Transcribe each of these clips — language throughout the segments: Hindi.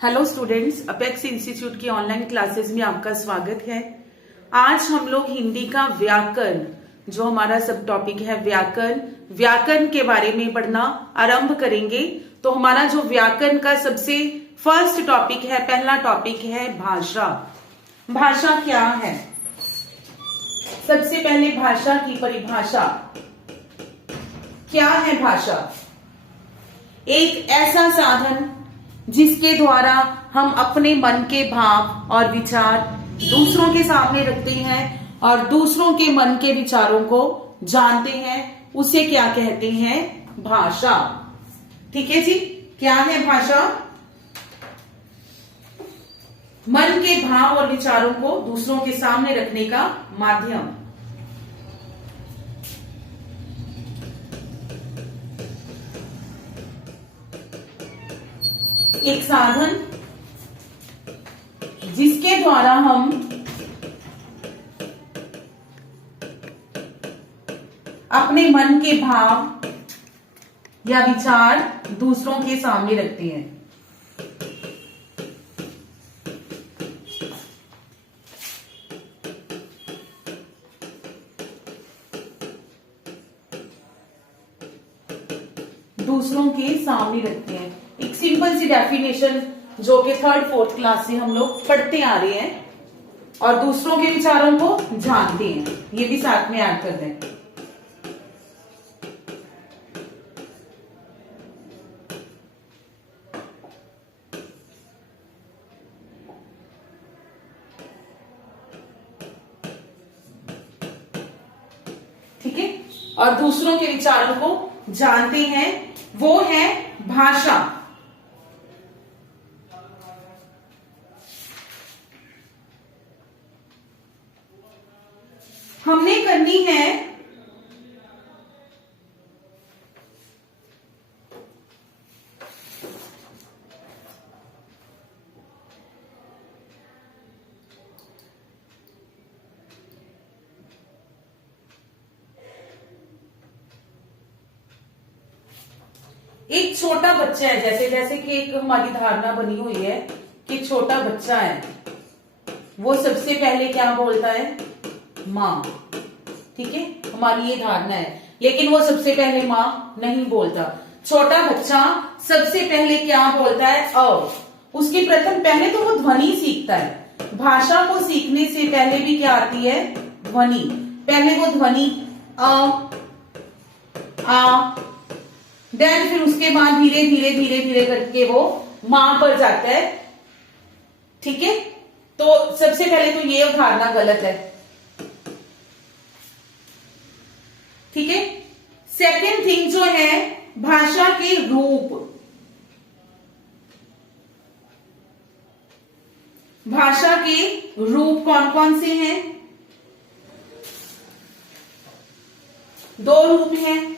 हेलो स्टूडेंट्स, अपेक्स इंस्टीट्यूट की ऑनलाइन क्लासेस में आपका स्वागत है। आज हम लोग हिंदी का व्याकरण, जो हमारा सब टॉपिक है व्याकरण के बारे में पढ़ना आरंभ करेंगे। तो हमारा जो व्याकरण का सबसे फर्स्ट टॉपिक है, पहला टॉपिक है भाषा। भाषा क्या है? सबसे पहले भाषा की परिभाषा क्या है? भाषा एक ऐसा साधन जिसके द्वारा हम अपने मन के भाव और विचार दूसरों के सामने रखते हैं और दूसरों के मन के विचारों को जानते हैं, उसे क्या कहते हैं? भाषा। ठीक है जी, क्या है भाषा? मन के भाव और विचारों को दूसरों के सामने रखने का माध्यम। एक साधन जिसके द्वारा हम अपने मन के भाव या विचार दूसरों के सामने रखते हैं। दूसरों के सामने रखते हैं। एक सिंपल सी डेफिनेशन जो कि थर्ड फोर्थ क्लास से हम लोग पढ़ते आ रहे हैं, और दूसरों के विचारों को जानते हैं, ये भी साथ में ऐड कर दें। ठीक है, और दूसरों के विचारों को जानते हैं, वो है भाषा। हमने करनी है एक छोटा बच्चा है, जैसे कि एक हमारी धारणा बनी हुई है कि छोटा बच्चा है, वो सबसे पहले क्या बोलता है? माँ। ठीक है, हमारी ये धारणा है, लेकिन वो सबसे पहले माँ नहीं बोलता। छोटा बच्चा सबसे पहले क्या बोलता है? अ। उसकी प्रथम, पहले तो वो ध्वनि सीखता है। भाषा को सीखने से पहले भी क्या आती है? ध्वनि। पहले वो ध्वनि अ, आ, देन फिर उसके बाद धीरे धीरे धीरे धीरे करके वो मां पर जाता है। ठीक है, तो सबसे पहले तो ये धारणा गलत है। ठीक है, सेकेंड थिंग जो है भाषा के रूप। भाषा के रूप कौन कौन से हैं? दो रूप हैं।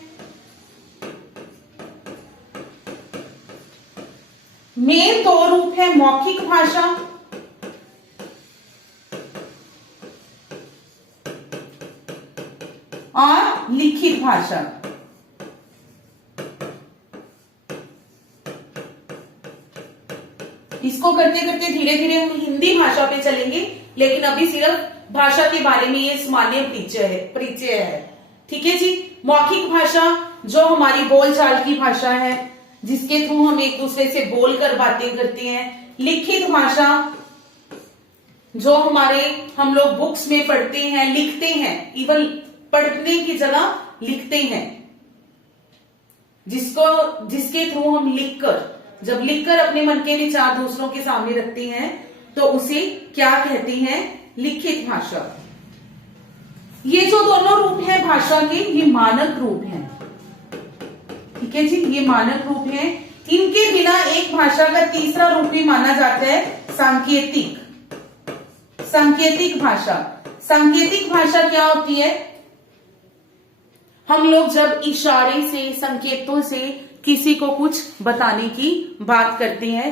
मेन दो रूप है, मौखिक भाषा और लिखित भाषा। इसको करते करते धीरे धीरे हम हिंदी भाषा पे चलेंगे, लेकिन अभी सिर्फ भाषा के बारे में ये सामान्य परिचय है। ठीक है जी। मौखिक भाषा जो हमारी बोलचाल की भाषा है, जिसके थ्रू हम एक दूसरे से बोलकर बातें करते हैं। लिखित भाषा जो हम लोग बुक्स में पढ़ते हैं, लिखते हैं, इवन पढ़ने की जगह लिखते हैं, जिसके थ्रू हम जब लिखकर अपने मन के विचार दूसरों के सामने रखते हैं, तो उसे क्या कहते हैं? लिखित भाषा। ये जो दोनों रूप हैं भाषा के, ये मानक रूप हैं। ठीक है जी, ये मानक रूप है। इनके बिना एक भाषा का तीसरा रूप भी माना जाता है सांकेतिक भाषा। सांकेतिक भाषा क्या होती है? हम लोग जब इशारे से, संकेतों से किसी को कुछ बताने की बात करते हैं,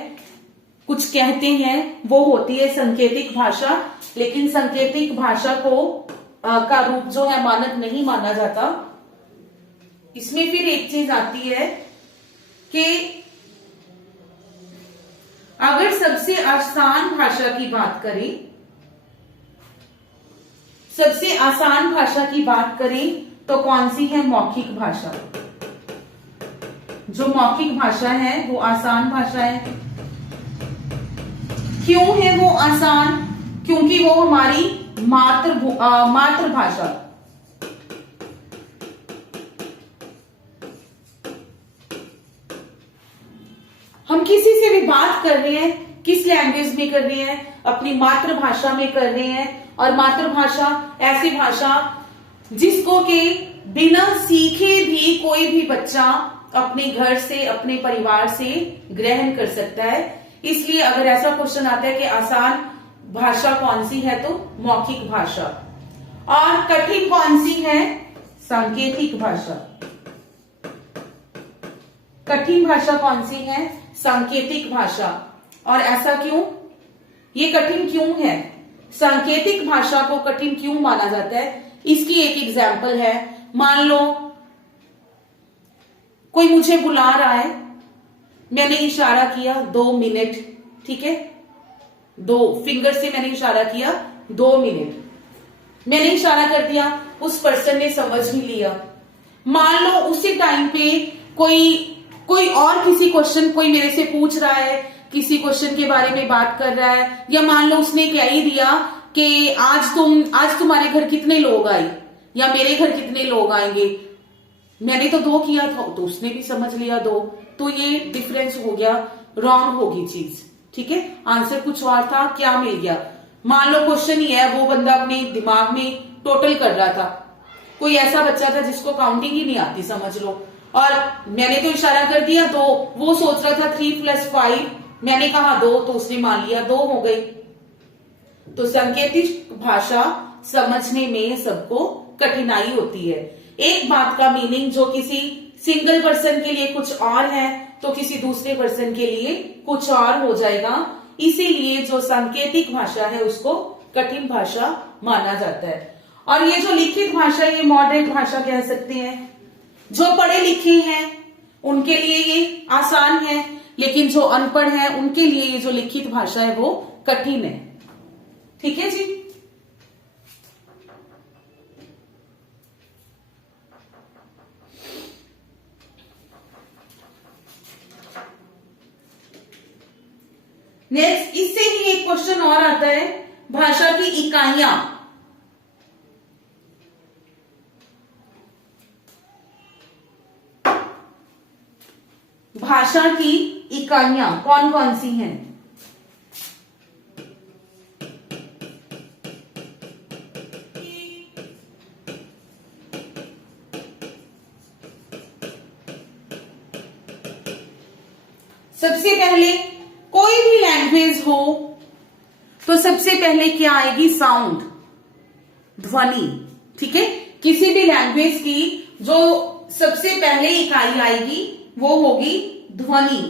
कुछ कहते हैं, वो होती है सांकेतिक भाषा। लेकिन सांकेतिक भाषा का रूप जो है मानक नहीं माना जाता। इसमें फिर एक चीज आती है कि अगर सबसे आसान भाषा की बात करें, सबसे आसान भाषा की बात करें तो कौन सी है? मौखिक भाषा। जो मौखिक भाषा है वो आसान भाषा है। क्यों है वो आसान? क्योंकि वो हमारी मातृभाषा। हम किसी से भी बात कर रहे हैं, किस लैंग्वेज में कर रहे हैं? अपनी मातृभाषा में कर रहे हैं। और मातृभाषा ऐसी भाषा जिसको के बिना सीखे भी कोई भी बच्चा अपने घर से, अपने परिवार से ग्रहण कर सकता है। इसलिए अगर ऐसा क्वेश्चन आता है कि आसान भाषा कौन सी है, तो मौखिक भाषा। और कठिन कौन सी है? सांकेतिक भाषा। कठिन भाषा कौन सी है? सांकेतिक भाषा। और ऐसा क्यों? ये कठिन क्यों है? सांकेतिक भाषा को कठिन क्यों माना जाता है? इसकी एक एग्जाम्पल है। मान लो कोई मुझे बुला रहा है, मैंने इशारा किया 2 मिनट, ठीक है, 2 फिंगर से मैंने इशारा किया 2 मिनट, मैंने इशारा कर दिया, उस पर्सन ने समझ भी लिया। मान लो उसी टाइम पे कोई और किसी क्वेश्चन कोई मेरे से पूछ रहा है, किसी क्वेश्चन के बारे में बात कर रहा है, या मान लो उसने कह ही दिया कि आज तुम्हारे घर कितने लोग आए, या मेरे घर कितने लोग आएंगे, मैंने तो 2 किया था तो उसने भी समझ लिया 2, तो ये डिफरेंस हो गया, रॉन्ग होगी चीज, ठीक है। आंसर कुछ और था, क्या मिल गया? मान लो क्वेश्चन ही है, वो बंदा अपने दिमाग में टोटल कर रहा था, कोई ऐसा बच्चा था जिसको काउंटिंग ही नहीं आती, समझ लो, और मैंने तो इशारा कर दिया 2, वो सोच रहा था 3 + 5, मैंने कहा 2 तो उसने मान लिया 2 हो गई। तो सांकेतिक भाषा समझने में सबको कठिनाई होती है। एक बात का मीनिंग जो किसी सिंगल पर्सन के लिए कुछ और है तो किसी दूसरे पर्सन के लिए कुछ और हो जाएगा। इसीलिए जो सांकेतिक भाषा है उसको कठिन भाषा माना जाता है। और ये जो लिखित भाषा, ये मॉडरेट भाषा कह सकते हैं। जो पढ़े लिखे हैं उनके लिए ये आसान है, लेकिन जो अनपढ़ है उनके लिए ये जो लिखित भाषा है वो कठिन है। ठीक है जी। नेक्स्ट, इससे ही एक क्वेश्चन और आता है, भाषा की इकाइयां। भाषा की इकाइयां कौन कौन सी हैं? सबसे पहले कोई भी लैंग्वेज हो तो सबसे पहले क्या आएगी? साउंड, ध्वनि। ठीक है, किसी भी लैंग्वेज की जो सबसे पहले इकाई आएगी वो होगी ध्वनि।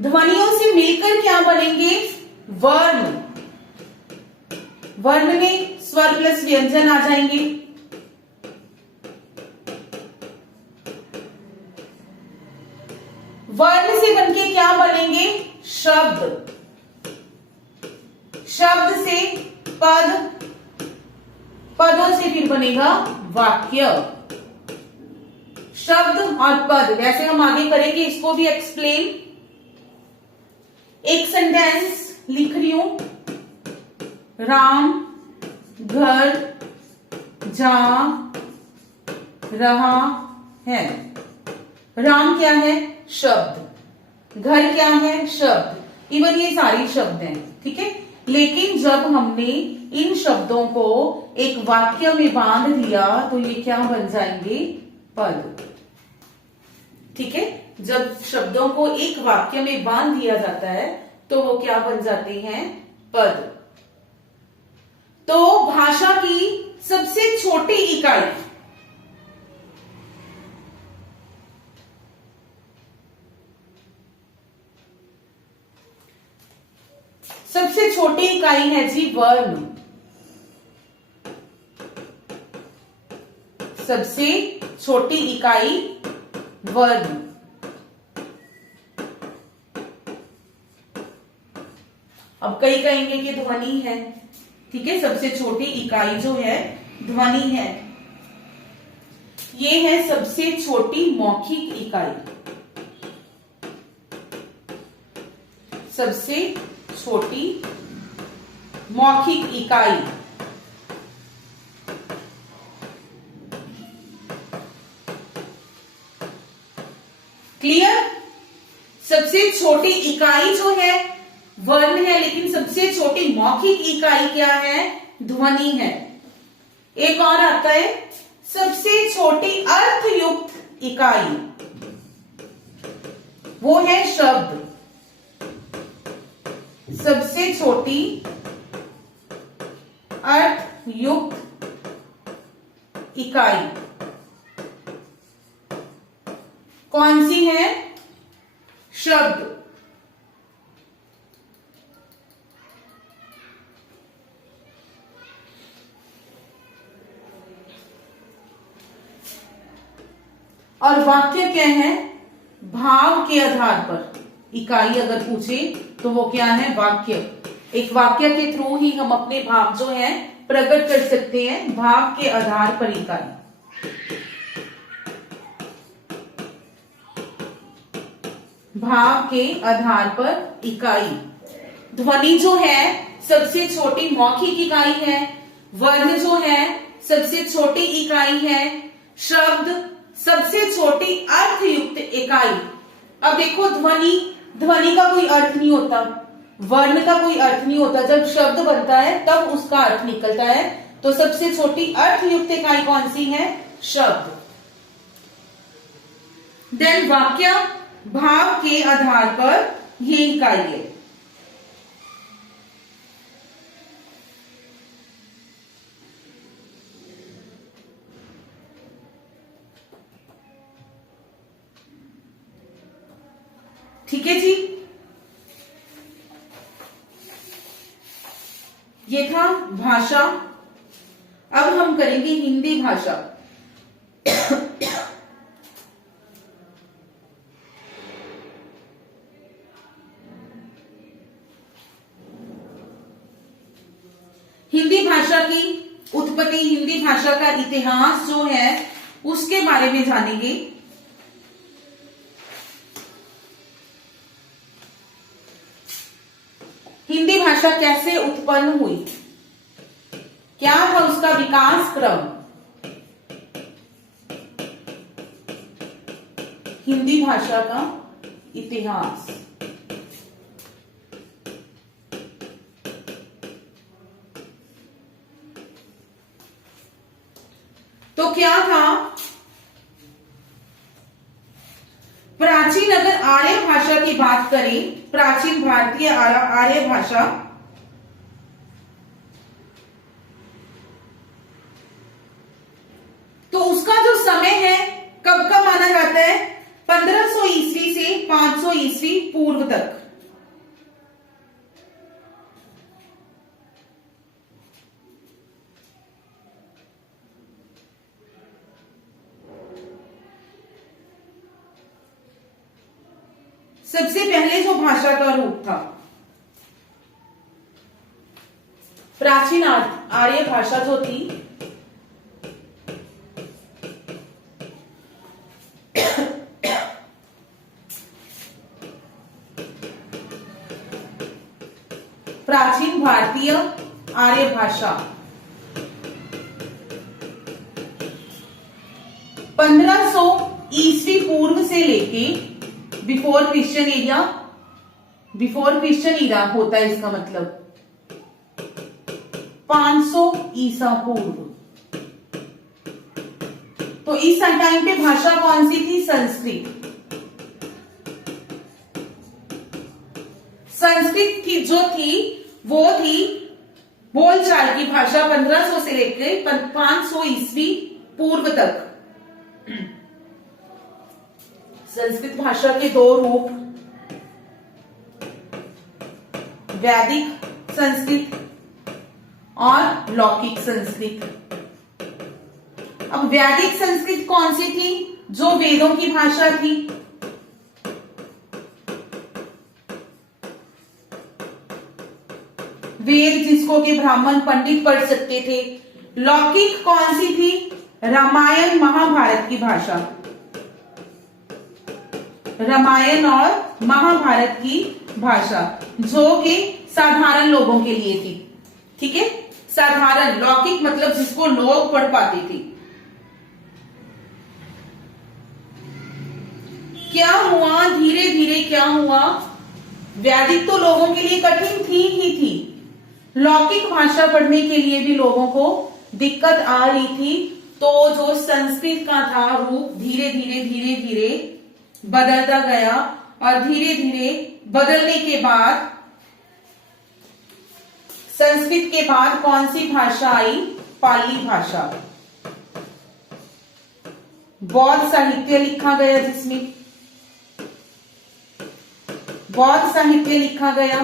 ध्वनियों से मिलकर क्या बनेंगे? वर्ण। वर्ण में स्वर प्लस व्यंजन आ जाएंगे। वर्ण से बनके क्या बनेंगे? शब्द। शब्द से पद, पदों से फिर बनेगा वाक्य। शब्द और पद, वैसे हम आगे करेंगे इसको भी एक्सप्लेन। एक सेंटेंस लिख रही हूं, राम घर जा रहा है। राम क्या है? शब्द। घर क्या है? शब्द। इवन ये सारी शब्द हैं, ठीक है। लेकिन जब हमने इन शब्दों को एक वाक्य में बांध दिया तो ये क्या बन जाएंगे? पद। ठीक है, जब शब्दों को एक वाक्य में बांध दिया जाता है तो वो क्या बन जाते हैं? पद। तो भाषा की सबसे छोटी इकाई, सबसे छोटी इकाई है जी वर्ण। सबसे छोटी इकाई वर्ण। अब कई कहेंगे कि ध्वनि है, ठीक है, सबसे छोटी इकाई जो है ध्वनि है। ये है सबसे छोटी मौखिक इकाई, सबसे छोटी मौखिक इकाई। क्लियर? सबसे छोटी इकाई जो है वर्ण है, लेकिन सबसे छोटी मौखिक इकाई क्या है? ध्वनि है। एक और आता है सबसे छोटी अर्थयुक्त इकाई, वो है शब्द। सबसे छोटी अर्थयुक्त इकाई कौन सी है? शब्द। और वाक्य क्या है? भाव के आधार पर इकाई अगर पूछे तो वो क्या है? वाक्य। एक वाक्य के थ्रू ही हम अपने भाव जो है प्रकट कर सकते हैं। भाव के आधार पर इकाई। भाव के आधार पर इकाई। ध्वनि जो है सबसे छोटी मौखिक इकाई है, वर्ण जो है सबसे छोटी इकाई है, शब्द सबसे छोटी अर्थयुक्त इकाई। अब देखो ध्वनि का कोई अर्थ नहीं होता, वर्ण का कोई अर्थ नहीं होता। जब शब्द बनता है तब उसका अर्थ निकलता है। तो सबसे छोटी अर्थयुक्त इकाई कौन सी है? शब्द। देन वाक्य भाव के आधार पर ये इकाई है। ठीक है जी, ये था भाषा। अब हम करेंगे हिंदी भाषा। हिंदी भाषा की उत्पत्ति, हिंदी भाषा का इतिहास जो है उसके बारे में जानेंगे। हिंदी भाषा कैसे उत्पन्न हुई, क्या था उसका विकास क्रम। हिंदी भाषा का इतिहास। तो क्या था? प्राचीन अगर आर्य भाषा की बात करें, प्राचीन भारतीय आर्य भाषा, तो उसका जो समय है कब का माना जाता है? 1500 ईस्वी से 500 ईस्वी पूर्व तक। सबसे पहले जो भाषा का रूप था प्राचीन आर्य भाषा जो थी, प्राचीन भारतीय आर्य भाषा 1500 ईस्वी पूर्व से लेके बिफोर क्रिश्चियन ईरा होता है, इसका मतलब 500 ईसा पूर्व। तो इस टाइम पे भाषा कौन सी थी? संस्कृत। संस्कृत की जो थी वो थी बोलचाल की भाषा 1500 से लेकर 500 ईस्वी पूर्व तक। संस्कृत भाषा के दो रूप, वैदिक संस्कृत और लौकिक संस्कृत। अब वैदिक संस्कृत कौन सी थी? जो वेदों की भाषा थी। वेद जिसको कि ब्राह्मण पंडित पढ़ सकते थे। लौकिक कौन सी थी? रामायण महाभारत की भाषा, रामायण और महाभारत की भाषा, जो कि साधारण लोगों के लिए थी। ठीक है, साधारण। लौकिक मतलब जिसको लोग पढ़ पाते थे। क्या हुआ, धीरे धीरे क्या हुआ, वैदिक तो लोगों के लिए कठिन थी ही थी, लौकिक भाषा पढ़ने के लिए भी लोगों को दिक्कत आ रही थी। तो जो संस्कृत का था रूप धीरे धीरे धीरे धीरे बदलता गया, और धीरे धीरे बदलने के बाद संस्कृत के बाद कौन सी भाषा आई? पाली भाषा। बौद्ध साहित्य लिखा गया, जिसमें बौद्ध साहित्य लिखा गया,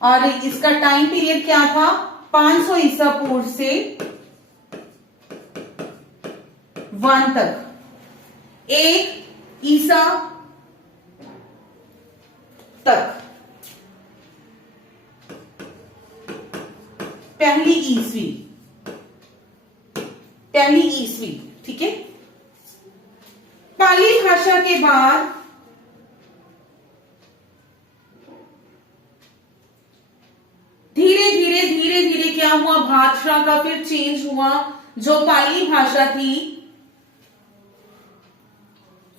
और इसका टाइम पीरियड क्या था? 500 ईसा पूर्व से 1 तक, 1 ईसा तक, पहली ईस्वी। ठीक है। पाली भाषा के बाद धीरे धीरे क्या हुआ? भाषा का फिर चेंज हुआ। जो पाली भाषा थी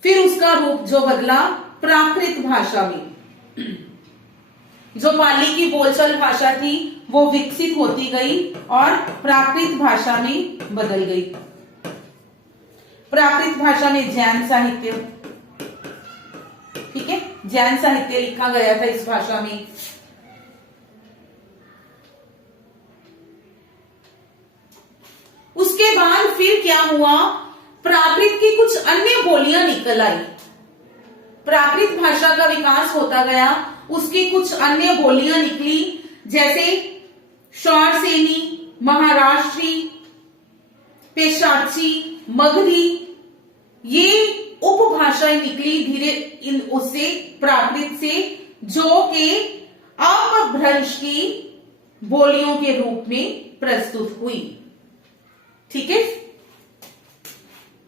फिर उसका रूप जो बदला प्राकृत भाषा में। जो पाली की बोलचाल भाषा थी वो विकसित होती गई और प्राकृत भाषा में बदल गई। प्राकृत भाषा में जैन साहित्य, ठीक है, जैन साहित्य लिखा गया था इस भाषा में। उसके बाद फिर क्या हुआ? प्राकृत की कुछ अन्य बोलियां निकल आई। प्राकृत भाषा का विकास होता गया, उसकी कुछ अन्य बोलियां निकली, जैसे शौरसेनी, महाराष्ट्री, पेशाची, मगधी, ये उपभाषाएं निकली धीरे उससे, प्राकृत से, जो कि अपभ्रंश की बोलियों के रूप में प्रस्तुत हुई। ठीक है,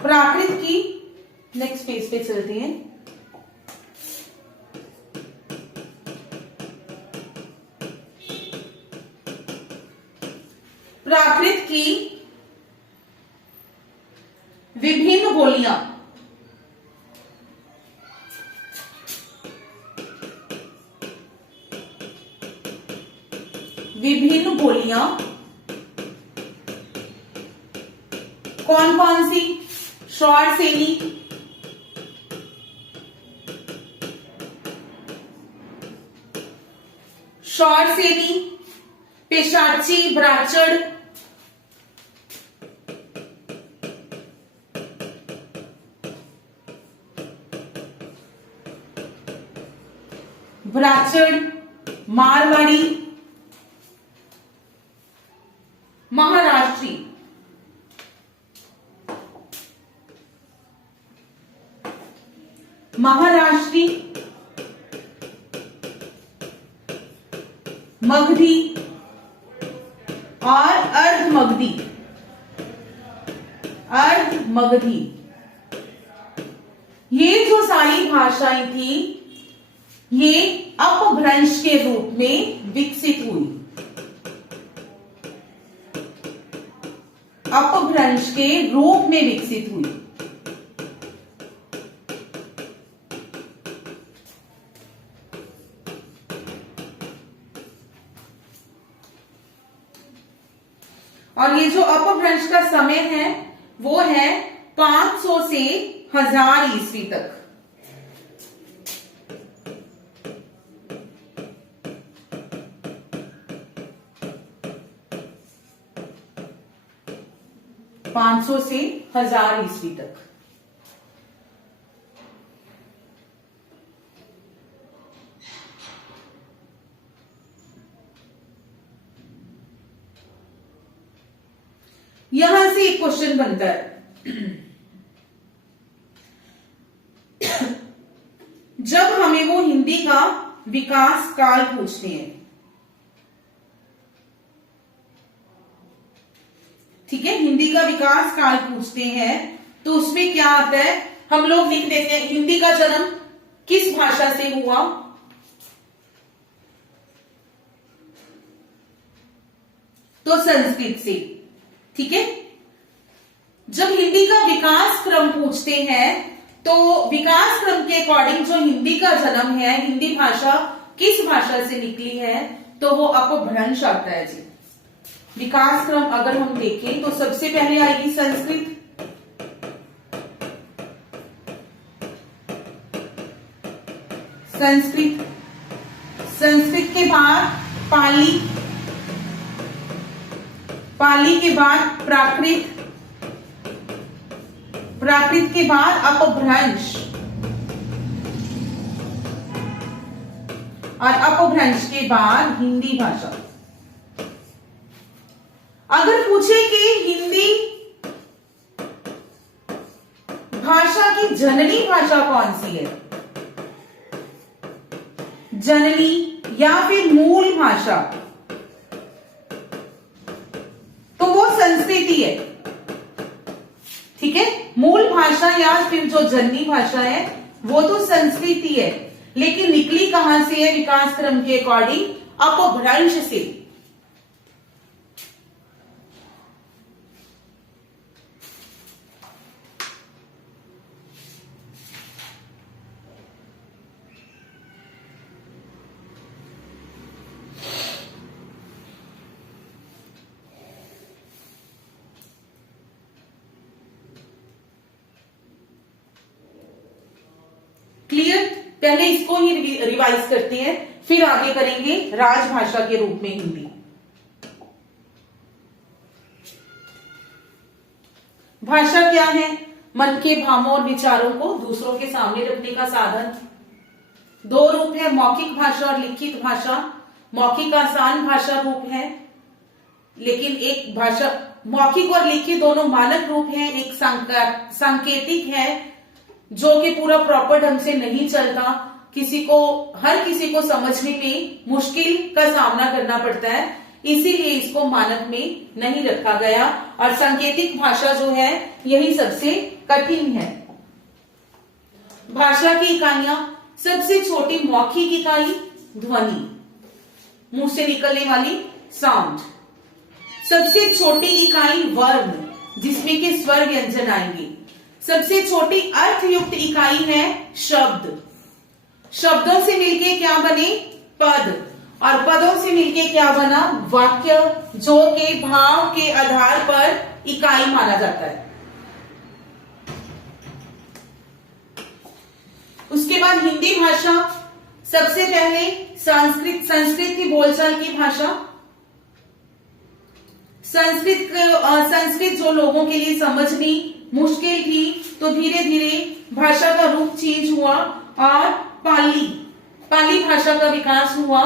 प्राकृत की नेक्स्ट पेज पे चलते हैं। प्राकृत की विभिन्न बोलियां, कौन कौन सी? शौरसेनी, पेशाची, ब्राचड़, मारवाड़ी, महाराष्ट्री, मगधी और अर्धमगधी। ये जो सारी भाषाएं थी ये अपभ्रंश के रूप में विकसित हुई। अपभ्रंश के रूप में विकसित हुई। और ये जो अपभ्रंश का समय है वो है 500 से 1000 ईस्वी तक। पांच सौ से 1000 ईस्वी तक। यहां से एक क्वेश्चन बनता है, जब हमें वो हिंदी का विकास काल पूछते हैं, ठीक है, हिंदी का विकास काल पूछते हैं, तो उसमें क्या आता है, हम लोग लिख देते हैं हिंदी का जन्म किस भाषा से हुआ, तो संस्कृत से, ठीक है। जब हिंदी का विकास क्रम पूछते हैं तो विकास क्रम के अकॉर्डिंग जो हिंदी का जन्म है, हिंदी भाषा किस भाषा से निकली है, तो वो अपभ्रंश आता है जी। विकास क्रम अगर हम देखें तो सबसे पहले आएगी संस्कृत, संस्कृत के बाद पाली, पाली के बाद प्राकृत, प्राकृत के बाद अपभ्रंश, और अपभ्रंश के बाद हिंदी भाषा। अगर पूछे कि हिंदी भाषा की जननी भाषा कौन सी है, जननी या फिर मूल भाषा, तो वो संस्कृत है, ठीक है। मूल भाषा या फिर जो जननी भाषा है वो तो संस्कृत है, लेकिन निकली कहां से है विकास क्रम के अकॉर्डिंग, अपभ्रंश से। क्लियर, पहले इसको ही रिवाइज करते हैं, फिर आगे करेंगे राजभाषा के रूप में हिंदी। भाषा क्या है, मन के भावों और विचारों को दूसरों के सामने रखने का साधन। दो रूप है, मौखिक भाषा और लिखित भाषा। मौखिक आसान भाषा रूप है, लेकिन एक भाषा मौखिक और लिखित दोनों मानक रूप हैं, एक सांकेतिक है जो कि पूरा प्रॉपर ढंग से नहीं चलता, हर किसी को समझने में मुश्किल का सामना करना पड़ता है, इसीलिए इसको मानक में नहीं रखा गया। और सांकेतिक भाषा जो है यही सबसे कठिन है। भाषा की इकाइयां, सबसे छोटी मौखिक इकाई ध्वनि, मुंह से निकलने वाली साउंड। सबसे छोटी इकाई वर्ण, जिसमें के स्वर व्यंजन आएंगे। सबसे छोटी अर्थयुक्त इकाई है शब्द। शब्दों से मिलके क्या बने, पद, और पदों से मिलके क्या बना, वाक्य, जो के भाव के आधार पर इकाई माना जाता है। उसके बाद हिंदी भाषा, सबसे पहले संस्कृत की बोलचाल की भाषा। संस्कृत जो लोगों के लिए समझनी मुश्किल थी, तो धीरे धीरे भाषा का रूप चेंज हुआ और पाली भाषा का विकास हुआ।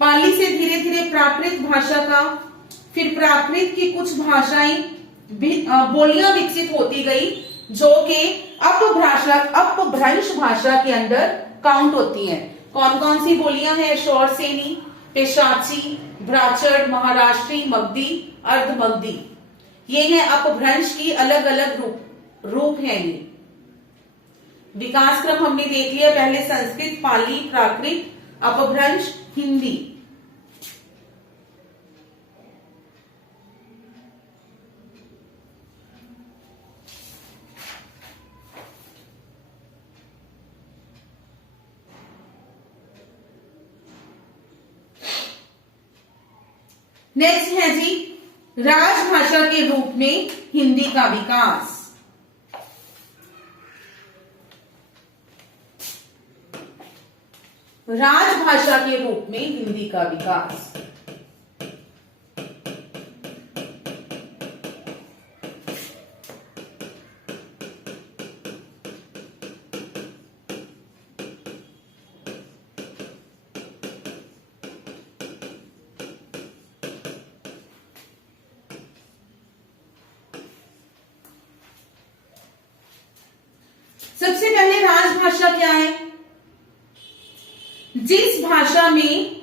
पाली से धीरे धीरे प्राकृत भाषा का, फिर प्राकृत की कुछ भाषाएं बोलियां विकसित होती गई, जो कि अपभ्रंश भाषा के अंदर काउंट होती हैं। कौन कौन सी बोलियां हैं, शौरसेनी, पेशाची, ब्राचड़, महाराष्ट्री, मगधी, अर्धमगधी, ये है अपभ्रंश की अलग अलग रूप है। ये विकास क्रम हमने देख लिया, पहले संस्कृत, पाली, प्राकृत, अपभ्रंश, हिंदी। नेक्स्ट है जी राजभाषा के रूप में हिंदी का विकास। राजभाषा के रूप में हिंदी का विकास। सबसे पहले राजभाषा क्या है? जिस भाषा में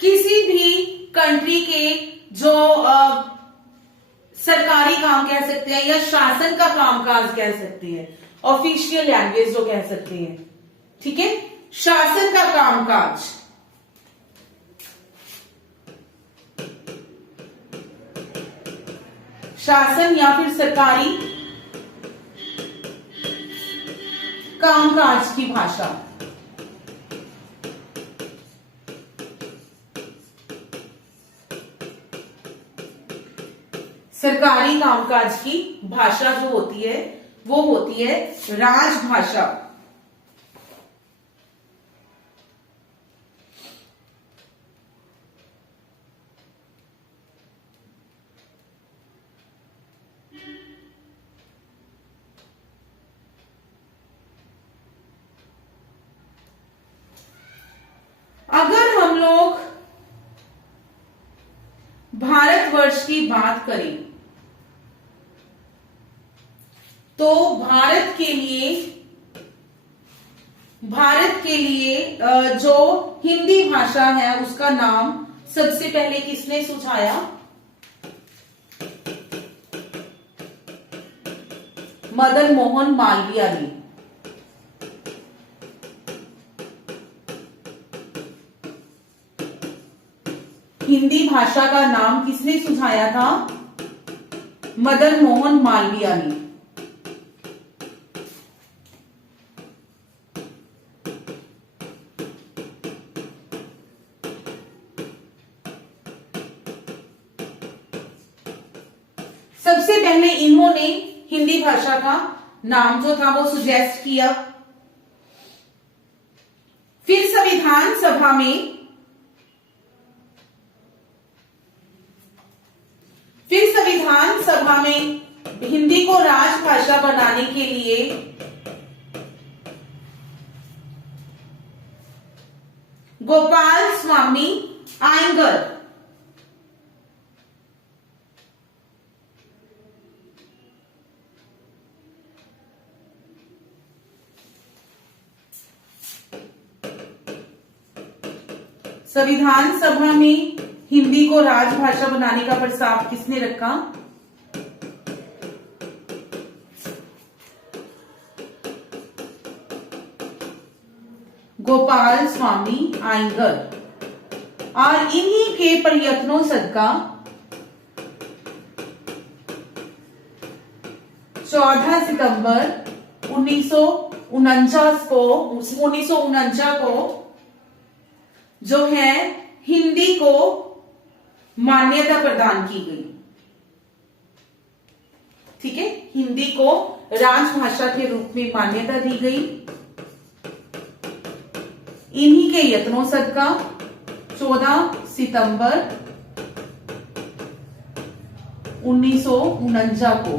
किसी भी कंट्री के जो सरकारी काम कह सकते हैं या शासन का कामकाज कह सकते हैं, ऑफिशियल लैंग्वेज जो कह सकते हैं, ठीक है, शासन का कामकाज, शासन या फिर सरकारी कामकाज की भाषा, सरकारी कामकाज की भाषा जो होती है वो होती है राजभाषा। अगर हम लोग भारतवर्ष की बात करें तो भारत के लिए जो हिंदी भाषा है उसका नाम सबसे पहले किसने सुझाया? मदन मोहन मालवीय ने। हिंदी भाषा का नाम किसने सुझाया था? मदन मोहन मालवीय ने। सबसे पहले इन्होंने हिंदी भाषा का नाम जो था वो सुजेस्ट किया। फिर संविधान सभा में हिंदी को राजभाषा बनाने के लिए गोपाल स्वामी आयंगर संविधान सभा में हिंदी को राजभाषा बनाने का प्रस्ताव किसने रखा? गोपाल स्वामी आयंगर। और इन्हीं के प्रयत्नों सदका 14 सितंबर 1949 को जो है हिंदी को मान्यता प्रदान की गई। ठीक है, हिंदी को राजभाषा के रूप में मान्यता दी गई इन्हीं के यत्नों सदका 14 सितंबर 1949 को,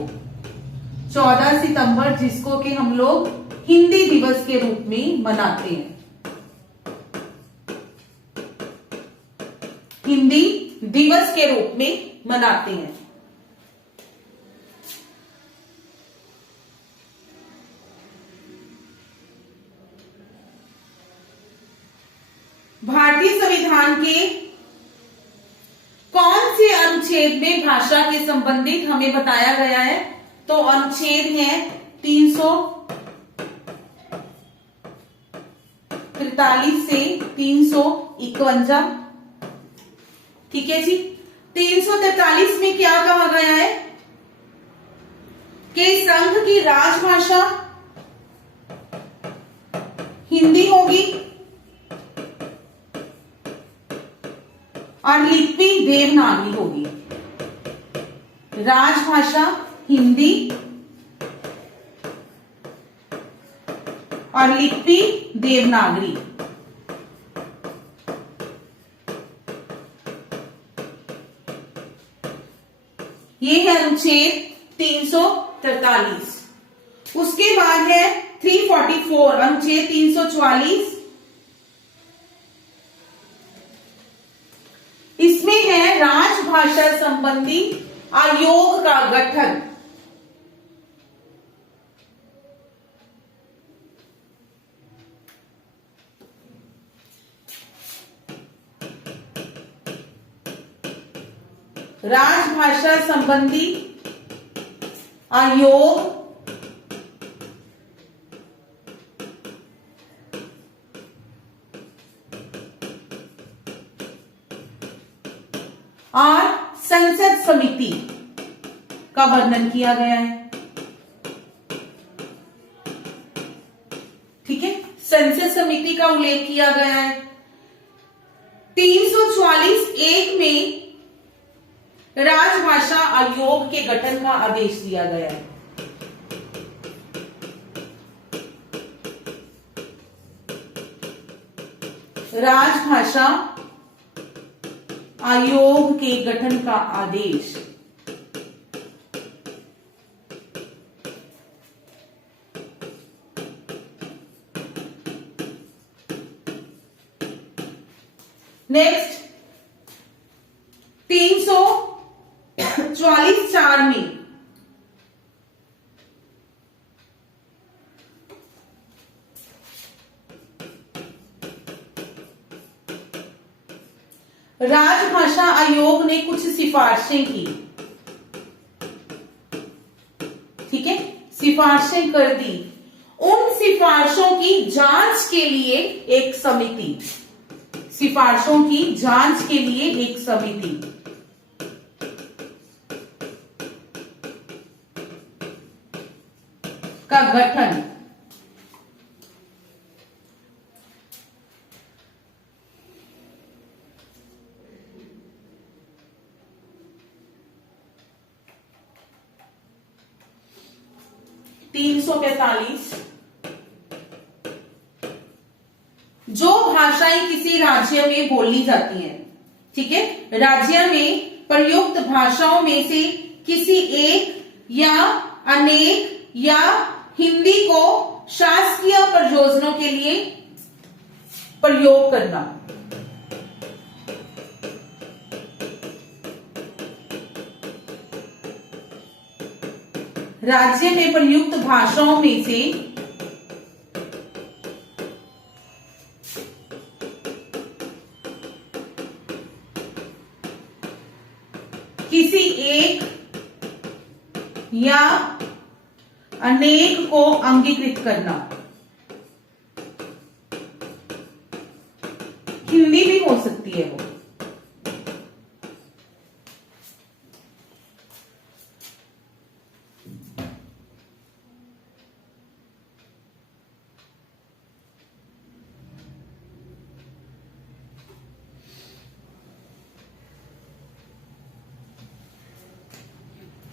14 सितंबर जिसको कि हम लोग हिंदी दिवस के रूप में मनाते हैं। हिंदी दिवस के रूप में मनाते हैं। भारतीय संविधान के कौन से अनुच्छेद में भाषा के संबंधित हमें बताया गया है? तो अनुच्छेद है 343 से 351। ठीक है जी। 343 में क्या कहा गया है कि संघ की राजभाषा हिंदी होगी और लिपि देवनागरी होगी। राजभाषा हिंदी और लिपि देवनागरी। ये है अनुच्छेद 343। उसके बाद है 344 अनुच्छेद 344। इसमें है राजभाषा संबंधी आयोग का गठन। राजभाषा संबंधी आयोग और संसद समिति का वर्णन किया गया है। ठीक है, संसद समिति का उल्लेख किया गया है। 344(1) में राजभाषा आयोग के गठन का आदेश दिया गया है। राजभाषा आयोग के गठन का आदेश। नेक्स्ट 344(4) में राजभाषा आयोग ने कुछ सिफारिशें की। ठीक है, सिफारिशें कर दी। उन सिफारिशों की जांच के लिए एक समिति, सिफारिशों की जांच के लिए एक समिति का गठन। तीन 345 जो भाषाएं किसी राज्य में बोली जाती हैं, ठीक है, राज्य में प्रयुक्त भाषाओं में से किसी एक या अनेक या हिंदी को शासकीय प्रयोजनों के लिए प्रयोग करना। राज्य में प्रयुक्त भाषाओं में से किसी एक या अनेक को अंगीकृत करना। हिंदी भी हो सकती है वो।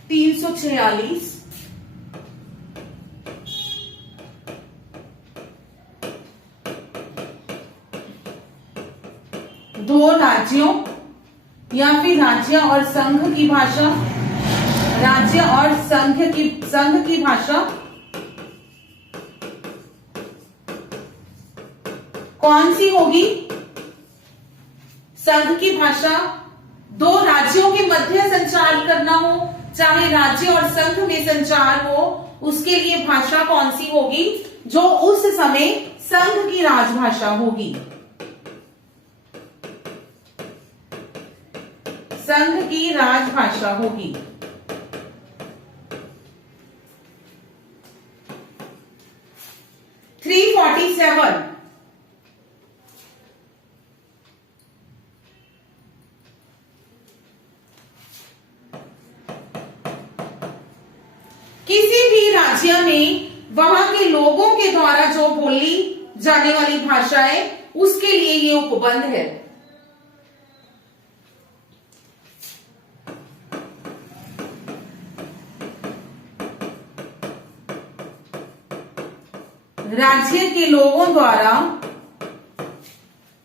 तीन 346 दो राज्यों या फिर राज्य और संघ की भाषा, राज्य और संघ की भाषा कौन सी होगी? संघ की भाषा। दो राज्यों के मध्य संचार करना हो, चाहे राज्य और संघ में संचार हो, उसके लिए भाषा कौन सी होगी? जो उस समय संघ की राजभाषा होगी, संघ की राजभाषा होगी। थ्री 347 किसी भी राज्य में वहां के लोगों के द्वारा जो बोली जाने वाली भाषा है उसके लिए ये उपबंध है। राज्य के लोगों द्वारा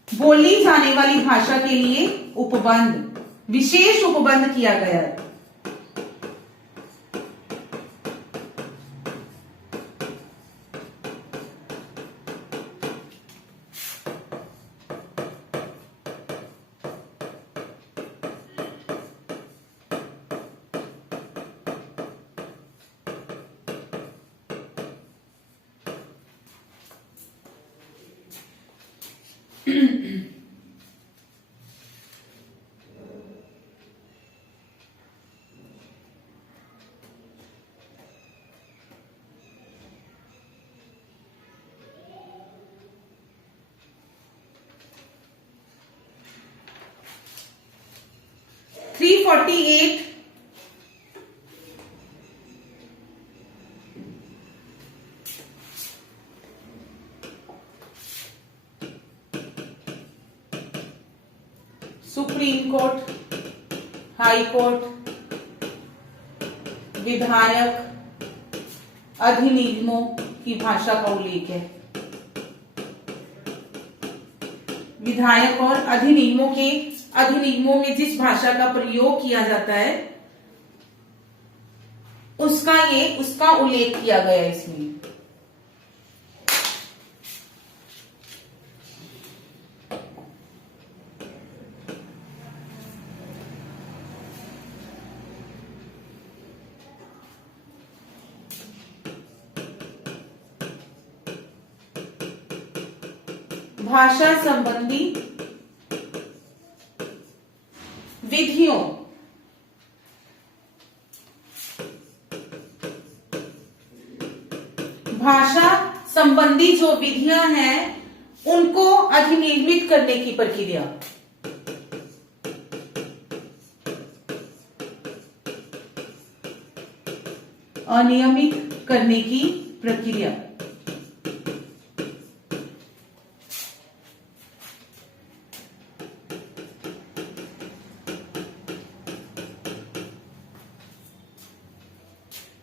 बोली जाने वाली भाषा के लिए उपबंध, विशेष उपबंध किया गया है। 348 सुप्रीम कोर्ट, हाई कोर्ट, विधायक, अधिनियमों की भाषा का उल्लेख है। विधायक और अधिनियमों में जिस भाषा का प्रयोग किया जाता है उसका उल्लेख किया गया है इसमें। भाषा संबंधी विधियों, भाषा संबंधी जो विधियां हैं उनको अधिनियमित करने की प्रक्रिया। अनियमित करने की प्रक्रिया।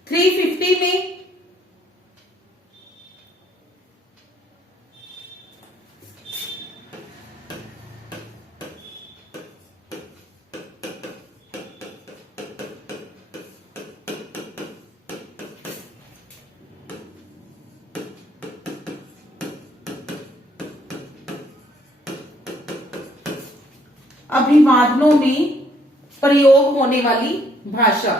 थ्री 350 में अभिवादनों में प्रयोग होने वाली भाषा।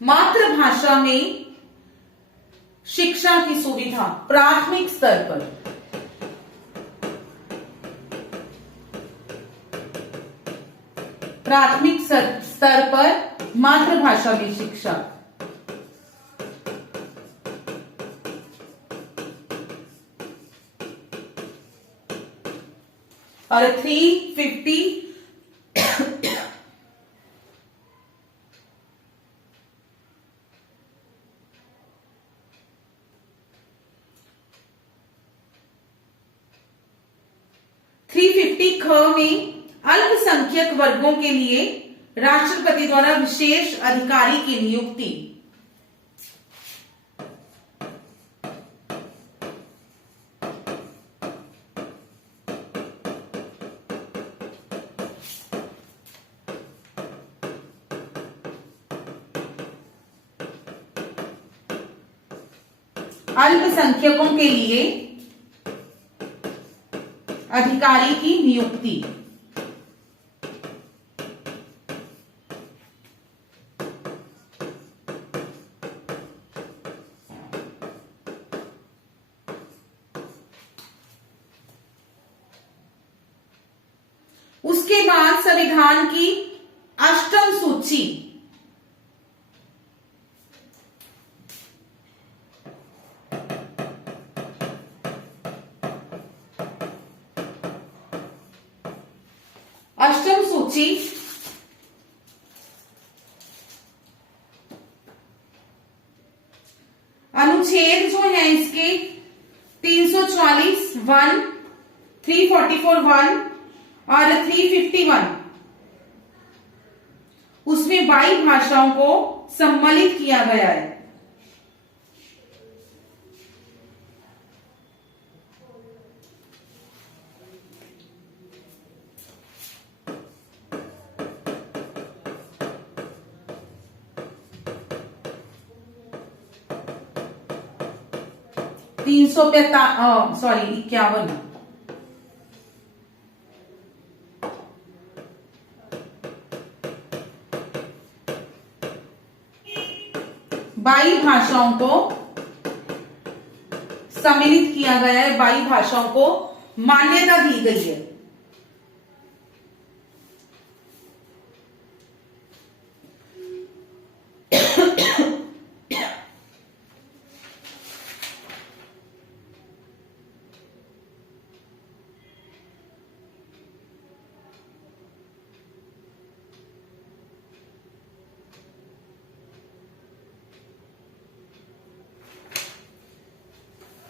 मातृभाषा में शिक्षा की सुविधा प्राथमिक स्तर पर। प्राथमिक स्तर पर मातृभाषा में शिक्षा। और 350 350 ख में अल्पसंख्यक वर्गों के लिए राष्ट्रपति द्वारा विशेष अधिकारी की नियुक्ति। अल्पसंख्यकों के लिए अधिकारी की नियुक्ति। उसके बाद संविधान की अष्टम सूची। अष्टम सूची अनुच्छेद जो है इसके 344 1, 344 1 और 351 उसमें 22 भाषाओं को सम्मिलित किया गया है। सॉरी 51। बाई भाषाओं को सम्मिलित किया गया है, 22 भाषाओं को मान्यता दी गई है।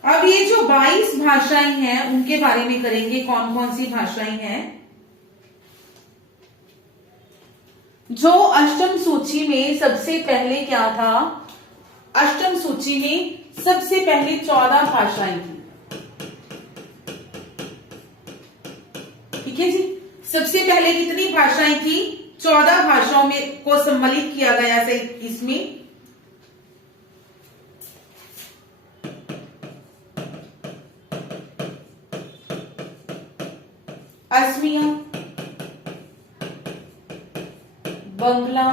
अब ये जो 22 भाषाएं हैं उनके बारे में करेंगे, कौन कौन सी भाषाएं हैं। जो अष्टम सूची में सबसे पहले क्या था, अष्टम सूची में सबसे पहले 14 भाषाएं थी। ठीक है जी, सबसे पहले कितनी भाषाएं थी? 14 भाषाओं में को सम्मिलित किया गया था इसमें। असमिया, बंगला,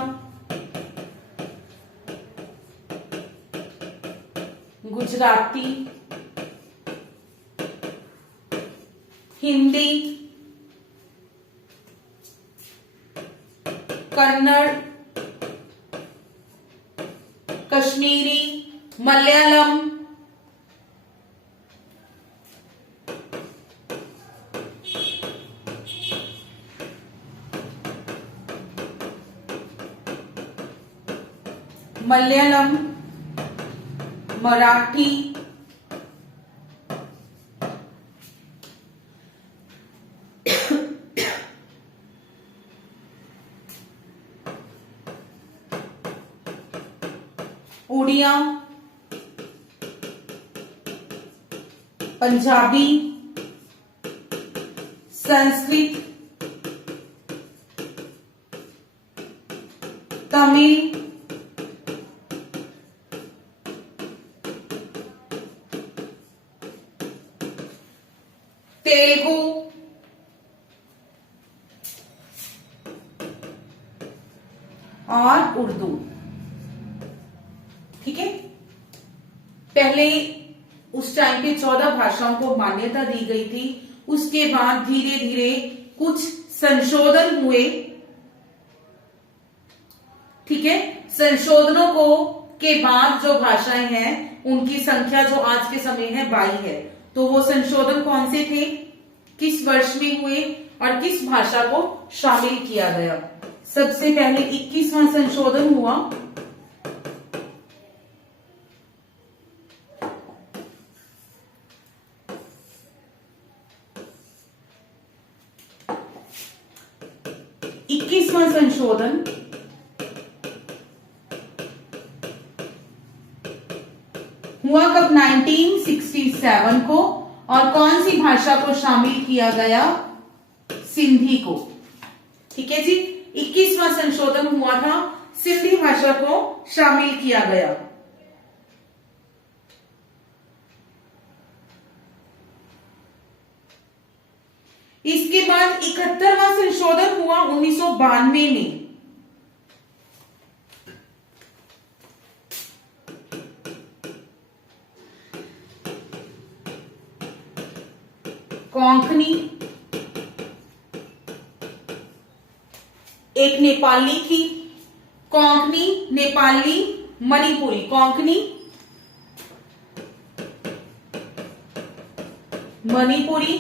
गुजराती, हिंदी, कन्नड़, कश्मीरी, मलयालम, मराठी, उड़िया, पंजाबी, संस्कृत, तमिल, तेलुगु, और उर्दू। ठीक है, पहले उस टाइम पे 14 भाषाओं को मान्यता दी गई थी। उसके बाद धीरे धीरे कुछ संशोधन हुए। ठीक है, संशोधनों को के बाद जो भाषाएं हैं उनकी संख्या जो आज के समय है 22 है। तो वो संशोधन कौन से थे, किस वर्ष में हुए और किस भाषा को शामिल किया गया? सबसे पहले 21वां संशोधन हुआ। संशोधन हुआ कब? 1967 को। और कौन सी भाषा को शामिल किया गया? सिंधी को। ठीक है जी, 21वां संशोधन हुआ था, सिंधी भाषा को शामिल किया गया। इसके बाद 71वां संशोधन हुआ 1992 में। कोंकणी एक नेपाली थी, कोंकणी, नेपाली, मणिपुरी। कोंकणी, मणिपुरी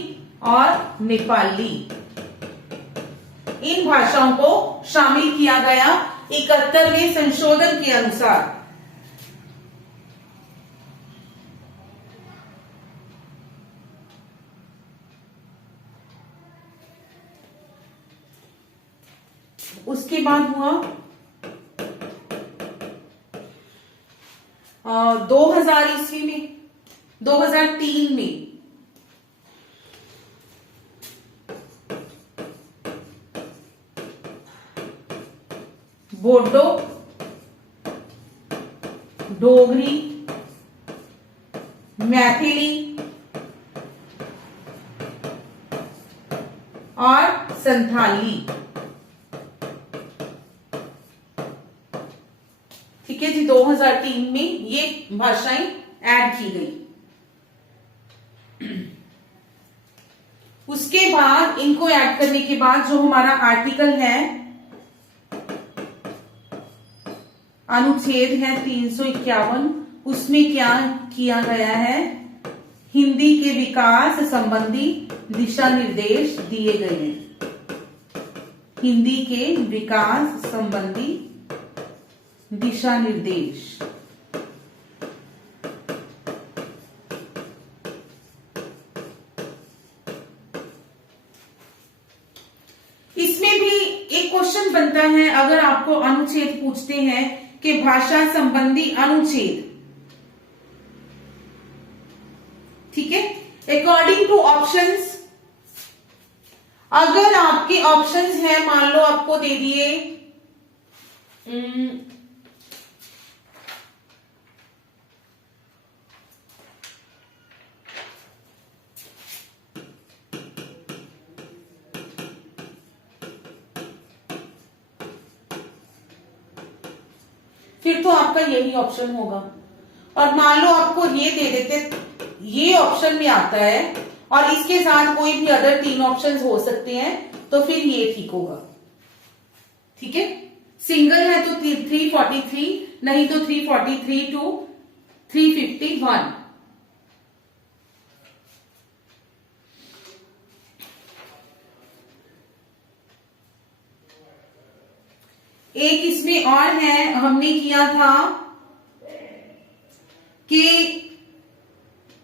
और नेपाली, इन भाषाओं को शामिल किया गया 71वें संशोधन के अनुसार। उसके बाद हुआ 2000 ईस्वी में, 2003 में। बोडो, डोगरी, मैथिली और संथाली। ठीक है जी, 2003 में ये भाषाएं ऐड की गई। उसके बाद इनको ऐड करने के बाद जो हमारा आर्टिकल है, अनुच्छेद है 351, उसमें क्या किया गया है, हिंदी के विकास संबंधी दिशा निर्देश दिए गए हैं। हिंदी के विकास संबंधी दिशा निर्देश। इसमें भी एक क्वेश्चन बनता है, अगर आपको अनुच्छेद पूछते हैं कि भाषा संबंधी अनुच्छेद, ठीक है, अकॉर्डिंग टू ऑप्शंस, अगर आपके ऑप्शंस हैं, मान लो आपको दे दिए फिर तो आपका यही ऑप्शन होगा। और मान लो आपको ये दे देते, ये ऑप्शन में आता है और इसके साथ कोई भी अदर 3 ऑप्शंस हो सकते हैं, तो फिर ये ठीक होगा। ठीक है, सिंगल है तो 343, नहीं तो 343 टू 351। एक इसमें और है, हमने किया था कि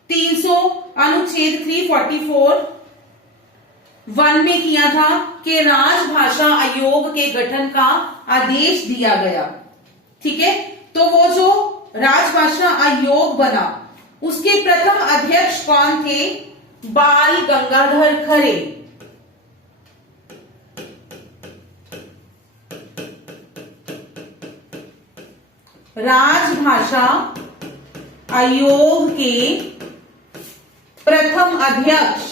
300 अनुच्छेद 344 1 में किया था कि राजभाषा आयोग के गठन का आदेश दिया गया। ठीक है, तो वो जो राजभाषा आयोग बना, उसके प्रथम अध्यक्ष कौन थे? बाल गंगाधर खरे। राजभाषा आयोग के प्रथम अध्यक्ष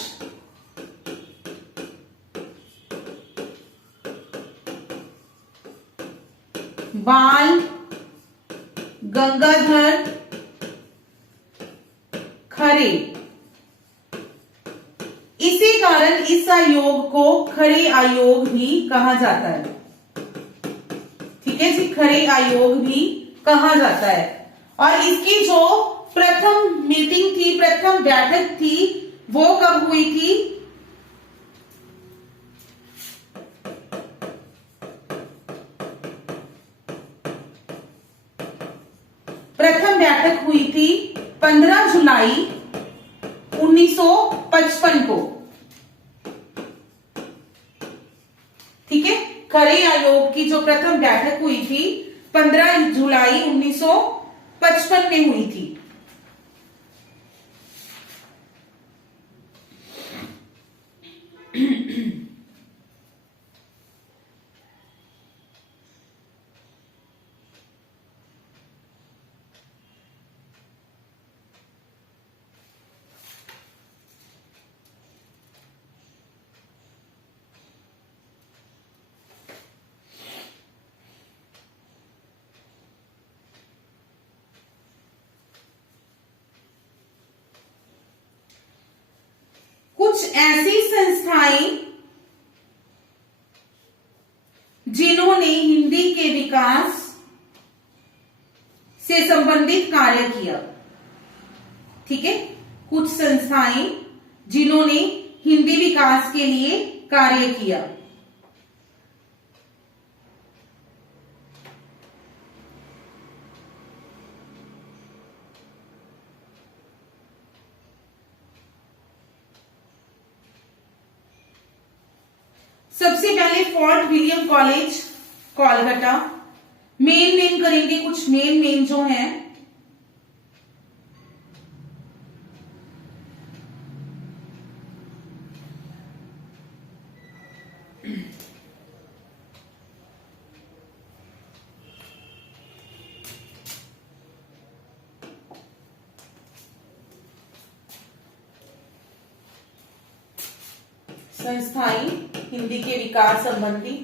बाल गंगाधर खरे। इसी कारण इस आयोग को खरे आयोग भी कहा जाता है। ठीक है जी, खरे आयोग भी कहा जाता है। और इसकी जो प्रथम मीटिंग थी, प्रथम बैठक थी, वो कब हुई थी? प्रथम बैठक हुई थी 15 जुलाई 1955 को। ठीक है, खरे आयोग की जो प्रथम बैठक हुई थी 15 जुलाई 1955 में हुई थी। कुछ ऐसी संस्थाएं जिन्होंने हिंदी के विकास से संबंधित कार्य किया। ठीक है, कुछ संस्थाएं जिन्होंने हिंदी विकास के लिए कार्य किया। सबसे पहले fort William college Kolkata. Main करेंगे, कुछ मेन जो हैं संस्थाएं हिंदी के विकास संबंधी।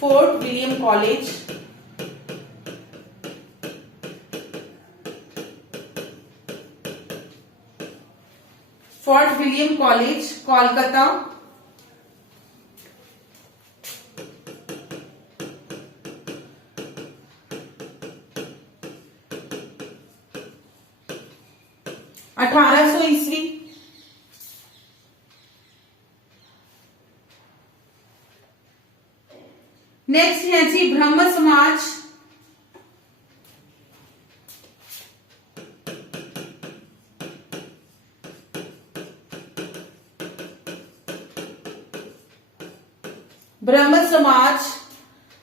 Fort William college, fort William college Kolkata. अठारह सौ ईस्वी। नेक्स्ट है जी ब्रह्म समाज। ब्रह्म समाज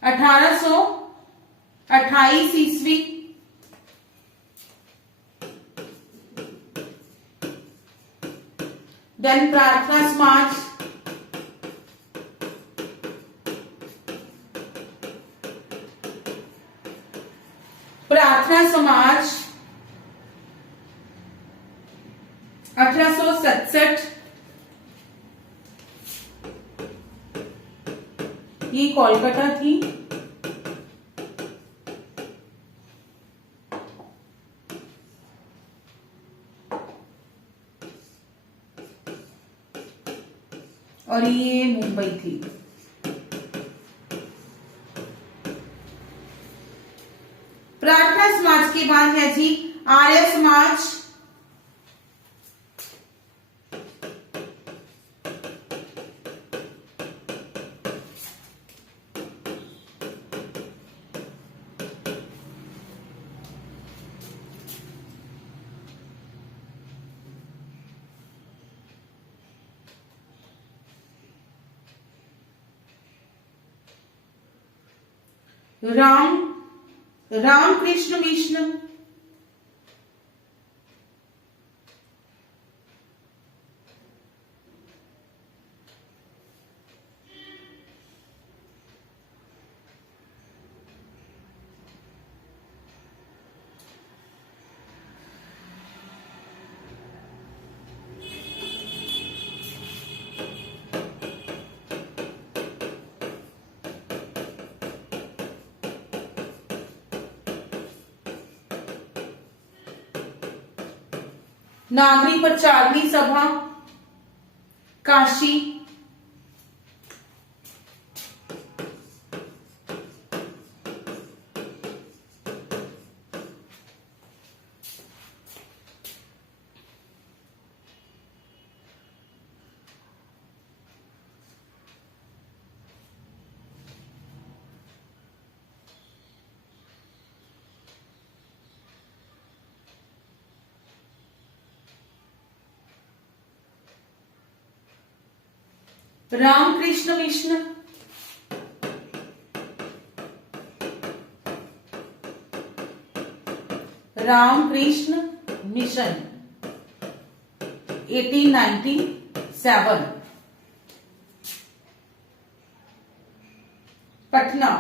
1828 ईस्वी। देन प्रार्थना समाज, प्रार्थना समाज 1867। ये कोलकाता थी। और ये मुंबई थी। प्रार्थना समाज के बाद है जी Arya Samaj. Ramakrishna mission. Nagari Pracharini Sabha Kashi. Ramakrishna mission, Ramakrishna mission 1897 Patna.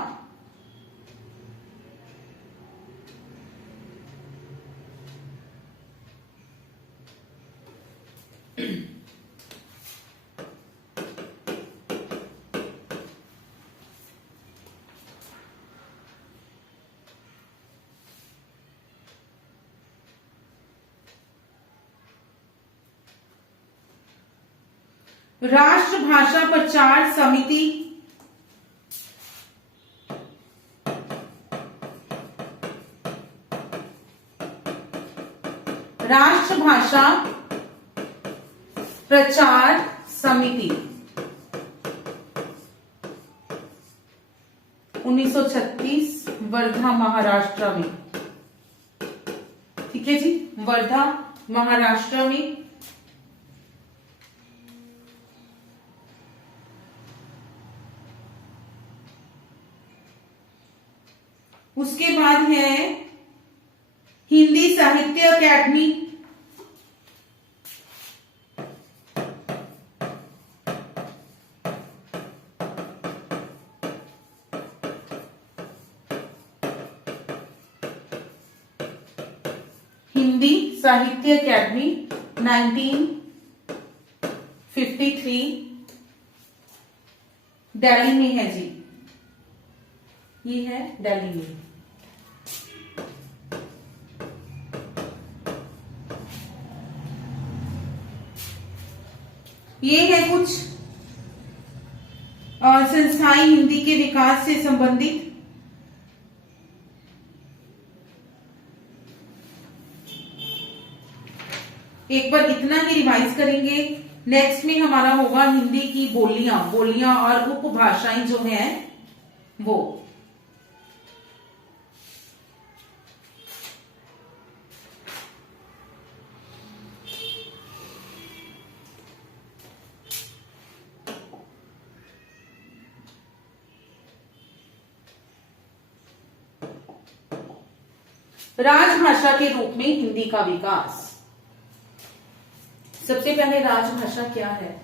Rashtrabhasha Prachar समिति, राष्ट्रभाषा प्रचार समिति 1936 वर्धा महाराष्ट्र में। ठीक है जी, वर्धा महाराष्ट्र में। उसके बाद है हिंदी साहित्य अकादमी, हिंदी साहित्य अकादमी 1953 दिल्ली में है जी, ये है दिल्ली में। ये है कुछ संस्थाएं हिंदी के विकास से संबंधित। एक बार इतना ही रिवाइज करेंगे। नेक्स्ट में हमारा होगा हिंदी की बोलियां और उपभाषाएं जो हैं वो। राजभाषा के रूप में हिंदी का विकास। सबसे पहले राजभाषा क्या है?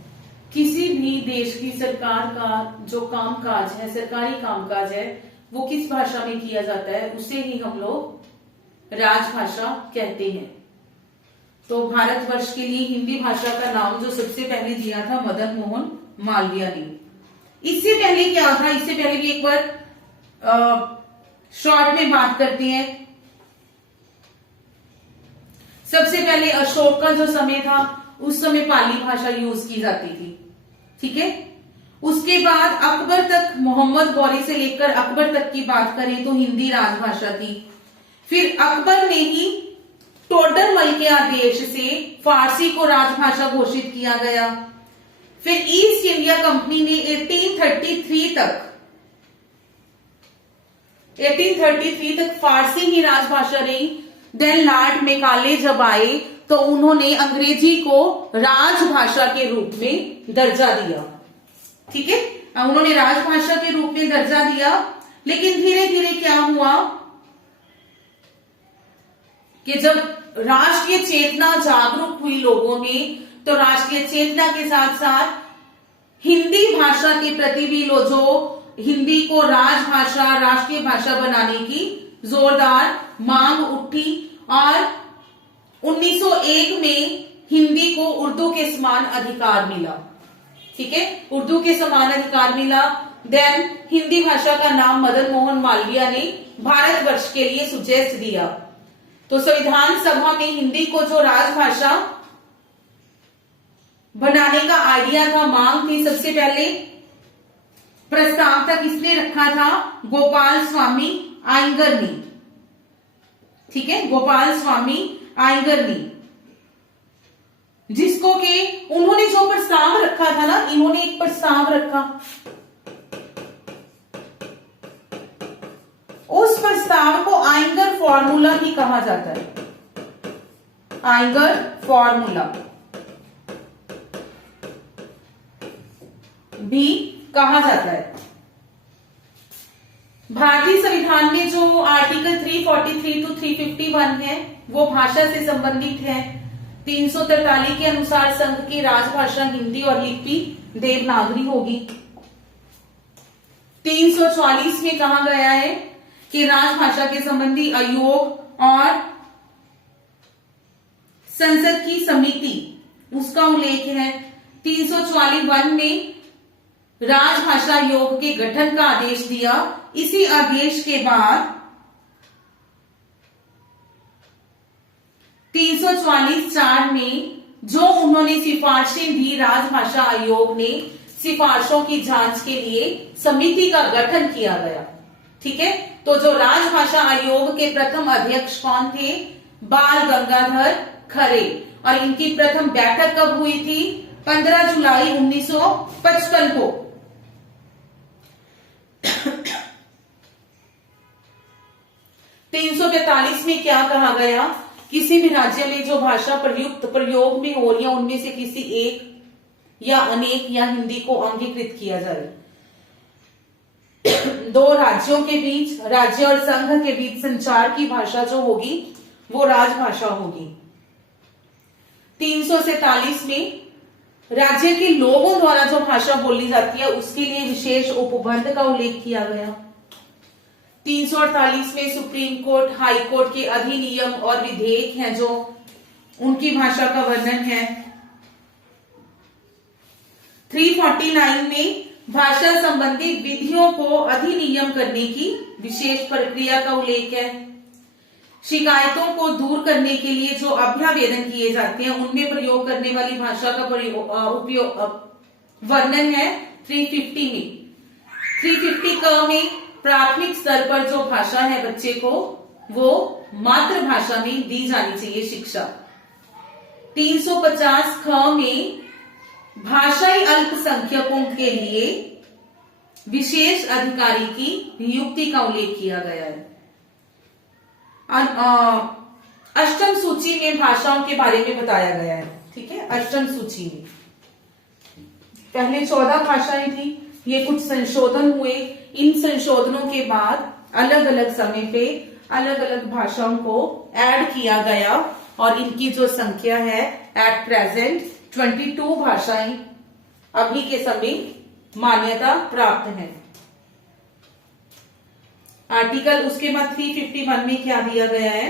किसी भी देश की सरकार का जो कामकाज है, सरकारी कामकाज है, वो किस भाषा में किया जाता है, उसे ही हम लोग राजभाषा कहते हैं। तो भारतवर्ष के लिए हिंदी भाषा का नाम जो सबसे पहले दिया था मदन मोहन मालवीय ने। इससे पहले क्या था, इससे पहले भी एक बार शॉर्ट में बात करते हैं। सबसे पहले अशोक का जो समय था उस समय पाली भाषा यूज की जाती थी, ठीक है। उसके बाद अकबर तक, मोहम्मद गौरी से लेकर अकबर तक की बात करें तो हिंदी राजभाषा थी। फिर अकबर ने ही टोडरमल के आदेश से फारसी को राजभाषा घोषित किया गया। फिर ईस्ट इंडिया कंपनी ने 1833 तक फारसी ही राजभाषा रही। देन लॉर्ड मेकाले जब आए तो उन्होंने अंग्रेजी को राजभाषा के रूप में दर्जा दिया, ठीक है। उन्होंने राजभाषा के रूप में दर्जा दिया। लेकिन धीरे धीरे क्या हुआ कि जब राष्ट्रीय चेतना जागरूक हुई लोगों में, तो राष्ट्रीय चेतना के साथ साथ हिंदी भाषा के प्रति भी जो हिंदी को राजभाषा, राष्ट्रीय भाषा बनाने की जोरदार मांग उठी और 1901 में हिंदी को उर्दू के समान अधिकार मिला, ठीक है, उर्दू के समान अधिकार मिला। देन हिंदी भाषा का नाम मदन मोहन मालवीय ने भारतवर्ष के लिए सुजेस्ट दिया। तो संविधान सभा में हिंदी को जो राजभाषा बनाने का आइडिया था, मांग थी, सबसे पहले प्रस्ताव था किसने रखा था? गोपाल स्वामी आयंगर ने, ठीक है, गोपाल स्वामी आयंगर ने, जिसको के उन्होंने जो प्रस्ताव रखा था ना, इन्होंने एक प्रस्ताव रखा, उस प्रस्ताव को आयंगर फॉर्मूला भी कहा जाता है, आयंगर फॉर्मूला भी कहा जाता है। भारतीय संविधान में जो आर्टिकल 343 टू 351 है वो भाषा से संबंधित है। 343 के अनुसार संघ की राजभाषा हिंदी और लिपि देवनागरी होगी। 344 में कहा गया है कि राजभाषा के संबंधी आयोग और संसद की समिति, उसका उल्लेख है। 341 में राजभाषा आयोग के गठन का आदेश दिया। इसी आदेश के बाद 344(4) में जो उन्होंने सिफारिशें दी, राजभाषा आयोग ने सिफारिशों की जांच के लिए समिति का गठन किया गया, ठीक है। तो जो राजभाषा आयोग के प्रथम अध्यक्ष कौन थे? बाल गंगाधर खरे। और इनकी प्रथम बैठक कब हुई थी? 15 जुलाई 1955 को। 342 में क्या कहा गया? किसी भी राज्य में जो भाषा प्रयोग में हो रही है उनमें से किसी एक या अनेक या हिंदी को अंगीकृत किया जाए। दो राज्यों के बीच, राज्य और संघ के बीच संचार की भाषा जो होगी वो राजभाषा होगी। 347 में राज्य के लोगों द्वारा जो भाषा बोली जाती है उसके लिए विशेष उपबंध का उल्लेख किया गया। 348 में सुप्रीम कोर्ट, हाई कोर्ट के अधिनियम और विधेयक हैं जो उनकी भाषा का वर्णन है। 349 में भाषा संबंधी विधियों को अधिनियम करने की विशेष प्रक्रिया का उल्लेख है। शिकायतों को दूर करने के लिए जो अभ्यावेदन किए जाते हैं उनमें प्रयोग करने वाली भाषा का उपयोग वर्णन है 350 में। 350 क में प्राथमिक स्तर पर जो भाषा है बच्चे को वो मातृभाषा में दी जानी चाहिए शिक्षा। 350 ख में भाषाई अल्पसंख्यकों के लिए विशेष अधिकारी की नियुक्ति का उल्लेख किया गया है। अष्टम सूची में भाषाओं के बारे में बताया गया है। ठीक है, अष्टम सूची में पहले 14 भाषाएं थी, ये कुछ संशोधन हुए। इन संशोधनों के बाद अलग अलग समय पे अलग अलग भाषाओं को ऐड किया गया और इनकी जो संख्या है एट प्रेजेंट 22 भाषाएं अभी के समय मान्यता प्राप्त है। आर्टिकल उसके बाद 351 में क्या दिया गया है?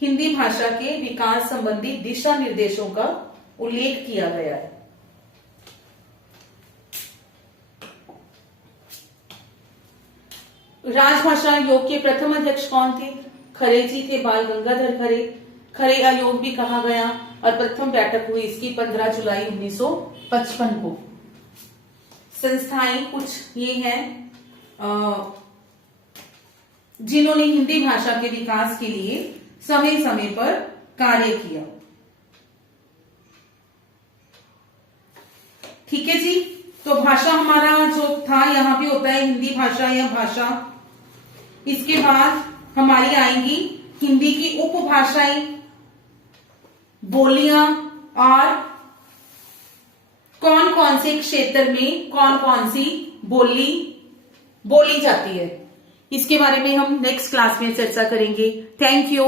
हिंदी भाषा के विकास संबंधी दिशा निर्देशों का उल्लेख किया गया है। राजभाषा आयोग के प्रथम अध्यक्ष कौन थे? खरे जी थे, बाल गंगाधर खरे। खरे आयोग भी कहा गया और प्रथम बैठक हुई इसकी 15 जुलाई 1955 को। संस्थाएं कुछ ये हैं जिन्होंने हिंदी भाषा के विकास के लिए समय समय पर कार्य किया। ठीक है जी, तो भाषा हमारा जो था यहाँ पे होता है हिंदी भाषा या भाषा। इसके बाद हमारी आएंगी हिंदी की उपभाषाएं, बोलियां और कौन कौन से क्षेत्र में कौन कौन सी बोली बोली जाती है। इसके बारे में हम नेक्स्ट क्लास में चर्चा करेंगे। Thank you.